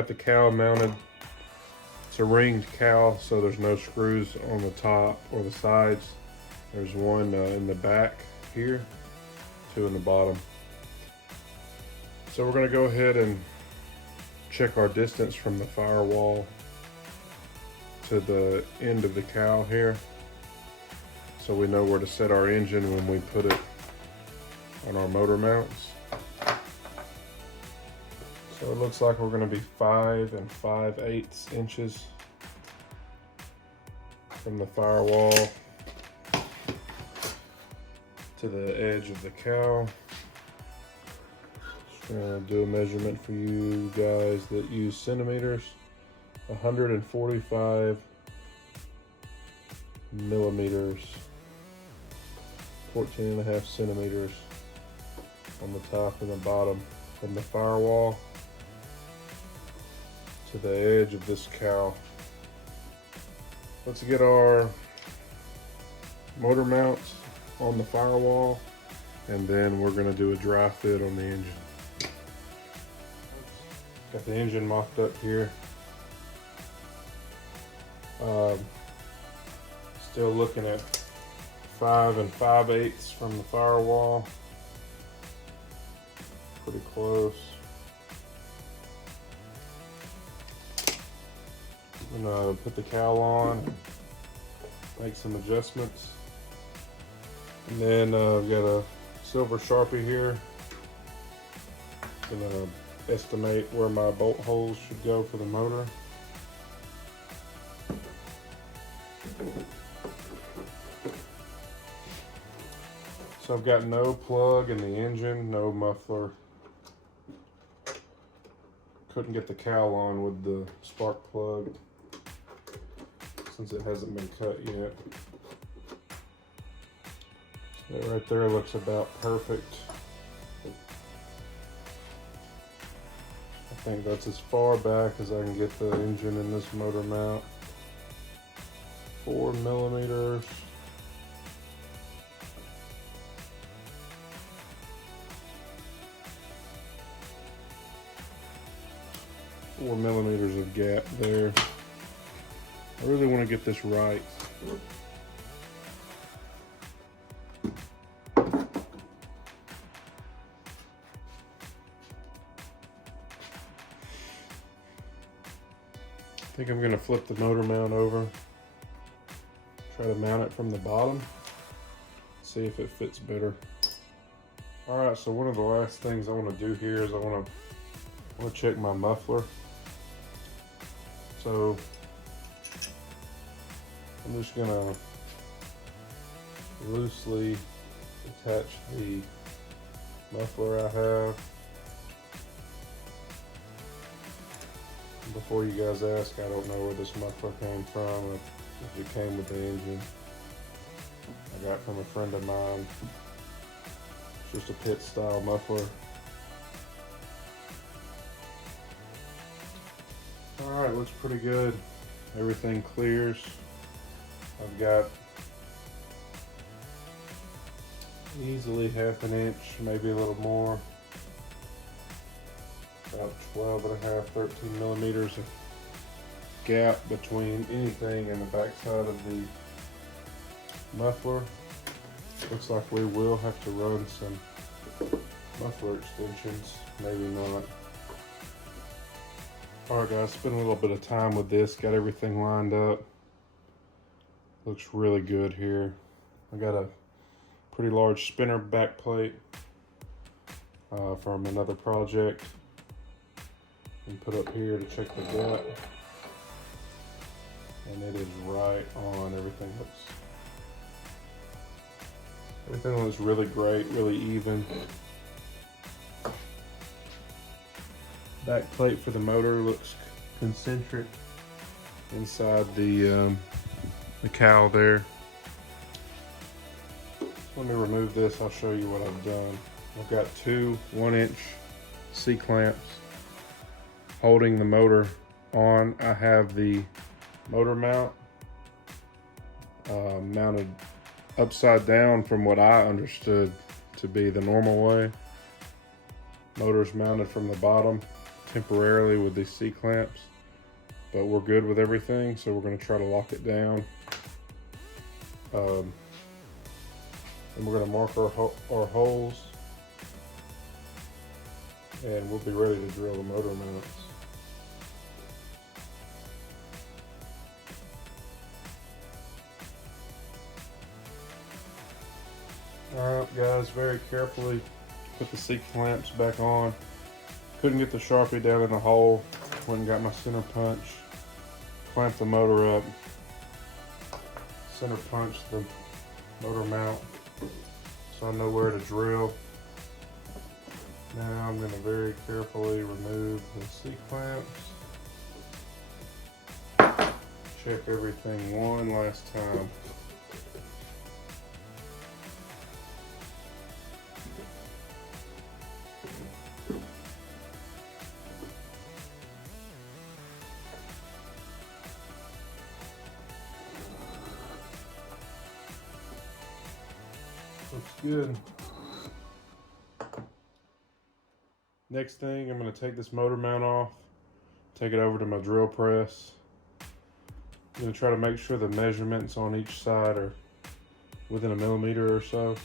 got the cowl mounted. It's a ringed cowl, so there's no screws on the top or the sides. There's one in the back here, two in the bottom. So we're gonna go ahead and check our distance from the firewall to the end of the cowl here, so we know where to set our engine when we put it on our motor mounts. So it looks like we're going to be 5 5/8 inches from the firewall to the edge of the cowl. Just going to do a measurement for you guys that use centimeters. 145 millimeters, 14.5 centimeters on the top and the bottom from the firewall to the edge of this cowl. Let's get our motor mounts on the firewall, and then we're going to do a dry fit on the engine. Got the engine mocked up here. Still looking at 5 5/8 from the firewall. Pretty close. I'm gonna put the cowl on, make some adjustments, and then I've got a silver Sharpie here. Gonna estimate where my bolt holes should go for the motor. So I've got no plug in the engine, no muffler. Couldn't get the cowl on with the spark plug since it hasn't been cut yet. So that right there looks about perfect. I think that's as far back as I can get the engine in this motor mount. 4 millimeters. Four millimeters of gap there. I really want to get this right. I think I'm going to flip the motor mount over. Try to mount it from the bottom. See if it fits better. Alright, so one of the last things I want to do here is I want to check my muffler. So I'm just gonna loosely attach the muffler I have. Before you guys ask, I don't know where this muffler came from, if it came with the engine. I got from a friend of mine. It's just a pit style muffler. Alright, looks pretty good. Everything clears. I've got easily 1/2 inch, maybe a little more. About 12.5, 13 millimeters of gap between anything and the backside of the muffler. Looks like we will have to run some muffler extensions, maybe not. Alright guys, spent a little bit of time with this, got everything lined up. Looks really good here. I got a pretty large spinner back plate from another project and put up here to check the gap. And it is right on. Everything looks really great, really even. Back plate for the motor looks concentric inside the cowl there. Let me remove this, I'll show you what I've done. I've got two 1-inch C-clamps holding the motor on. I have the motor mount mounted upside down from what I understood to be the normal way. Motor's mounted from the bottom temporarily with these C-clamps, but we're good with everything, so we're going to try to lock it down. And we're going to mark our holes, and we'll be ready to drill the motor mounts. Alright guys, very carefully put the C-clamps back on. Couldn't get the Sharpie down in the hole. Went and got my center punch, clamped the motor up, center punched the motor mount so I know where to drill. Now I'm going to very carefully remove the C-clamps. Check everything one last time. Looks good. Next thing, I'm going to take this motor mount off, take it over to my drill press. I'm going to try to make sure the measurements on each side are within a millimeter or so.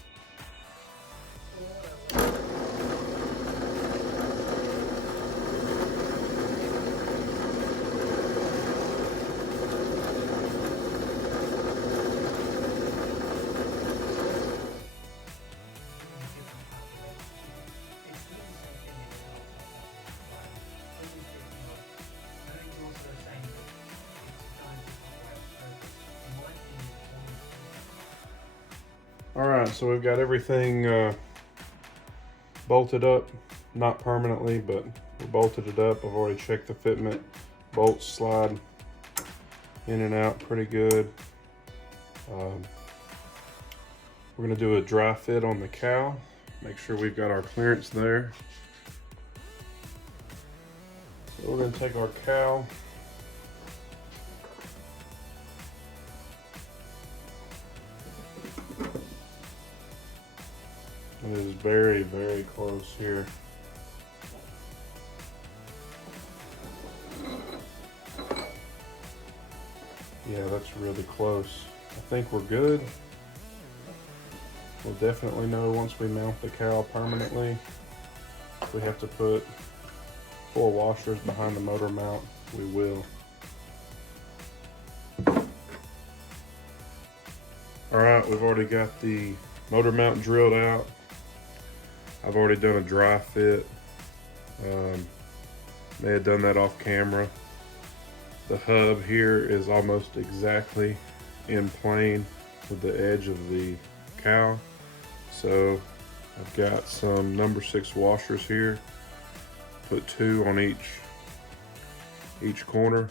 Alright, so we've got everything bolted up, not permanently, but we bolted it up. I've already checked the fitment. Bolts slide in and out pretty good. We're going to do a dry fit on the cowl, make sure we've got our clearance there. So we're going to take our cowl, it is very, very close here. Yeah, that's really close. I think we're good. We'll definitely know once we mount the cowl permanently. If we have to put 4 washers behind the motor mount, we will. Alright, we've already got the motor mount drilled out. I've already done a dry fit. May have done that off camera. The hub here is almost exactly in plane with the edge of the cowl. So I've got some number 6 washers here. Put 2 on each corner.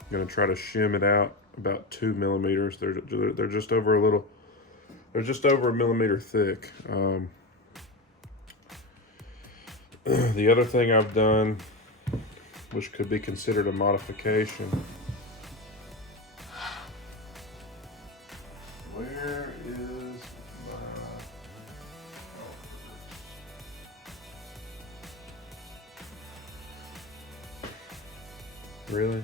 I'm gonna try to shim it out about 2 millimeters. They're just over a little. They're just over a millimeter thick. The other thing I've done, which could be considered a modification. Where is my... Really?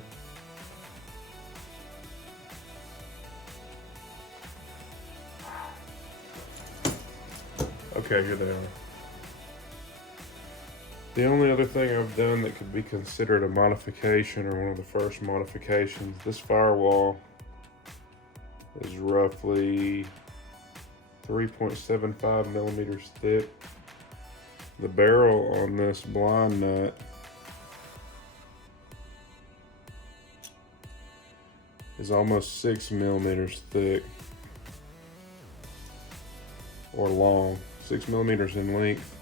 Okay, here they are. The only other thing I've done that could be considered a modification, or one of the first modifications, this firewall is roughly 3.75 millimeters thick. The barrel on this blind nut is almost 6 millimeters thick, or long, 6 millimeters in length.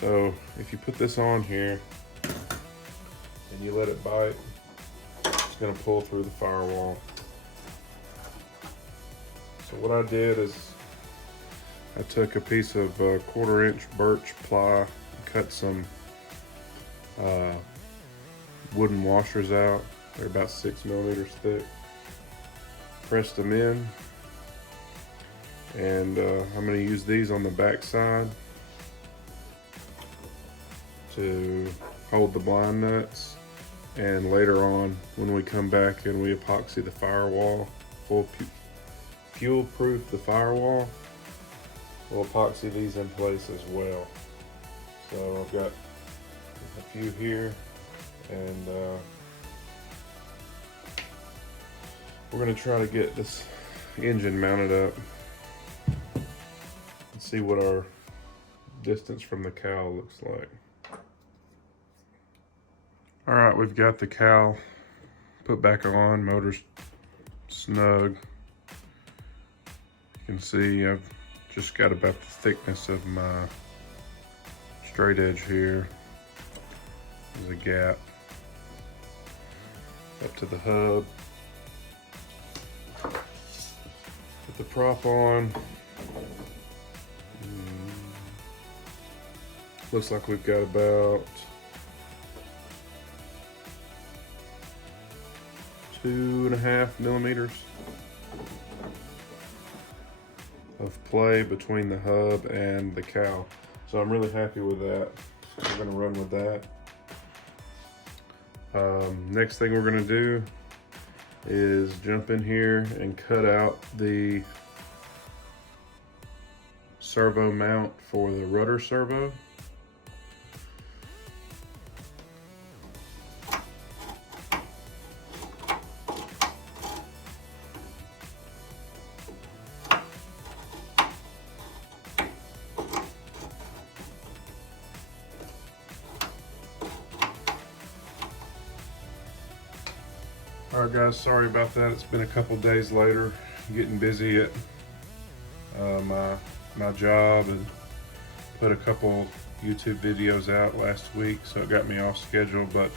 So if you put this on here and you let it bite, it's going to pull through the firewall. So what I did is I took a piece of 1/4 inch birch ply, cut some wooden washers out. They're about 6 millimeters thick. Pressed them in, and I'm going to use these on the back side to hold the blind nuts, and later on when we come back and we epoxy the firewall, fuel proof the firewall, we'll epoxy these in place as well. So I've got a few here, and we're going to try to get this engine mounted up and see what our distance from the cowl looks like. All right, we've got the cowl put back on, motor's snug. You can see I've just got about the thickness of my straight edge here. There's a gap up to the hub. Put the prop on. Looks like we've got about 2.5 millimeters of play between the hub and the cowl. So I'm really happy with that. We're gonna run with that. Next thing we're gonna do is jump in here and cut out the servo mount for the rudder servo. Alright guys, sorry about that. It's been a couple days later, getting busy at my job, and put a couple YouTube videos out last week, so it got me off schedule. But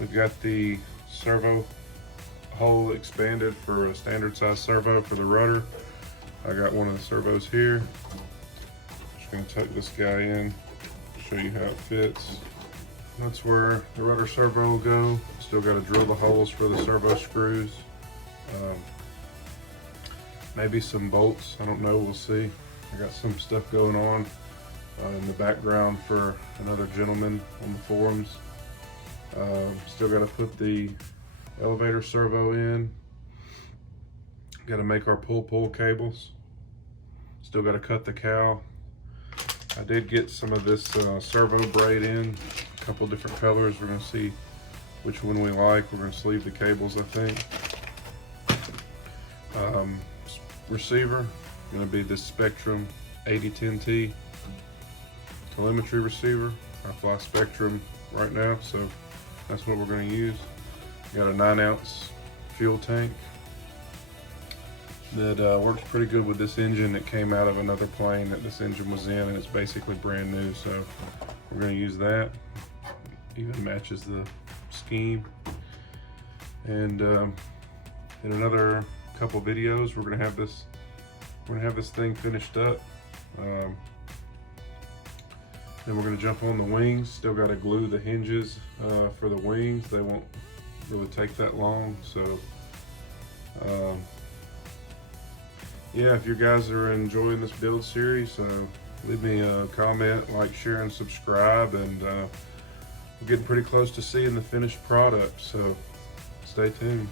we've got the servo hole expanded for a standard size servo for the rudder. I got one of the servos here. Just gonna tuck this guy in, show you how it fits. That's where the rudder servo will go. Still got to drill the holes for the servo screws. Maybe some bolts, I don't know, we'll see. I got some stuff going on in the background for another gentleman on the forums. Still got to put the elevator servo in. Got to make our pull cables. Still got to cut the cowl. I did get some of this servo braid in, a couple different colors. We're going to see which one we like. We're going to sleeve the cables, I think. Receiver, going to be this Spectrum 8010T telemetry receiver. I fly Spectrum right now, so that's what we're going to use. Got a 9-ounce fuel tank that works pretty good with this engine that came out of another plane that this engine was in, and it's basically brand new, so we're going to use that. Even matches the scheme. And in another couple videos, we're going to have this thing finished up. Then we're going to jump on the wings. Still got to glue the hinges for the wings. They won't really take that long, so yeah, if you guys are enjoying this build series, leave me a comment, like, share, and subscribe. And we're getting pretty close to seeing the finished product, so stay tuned.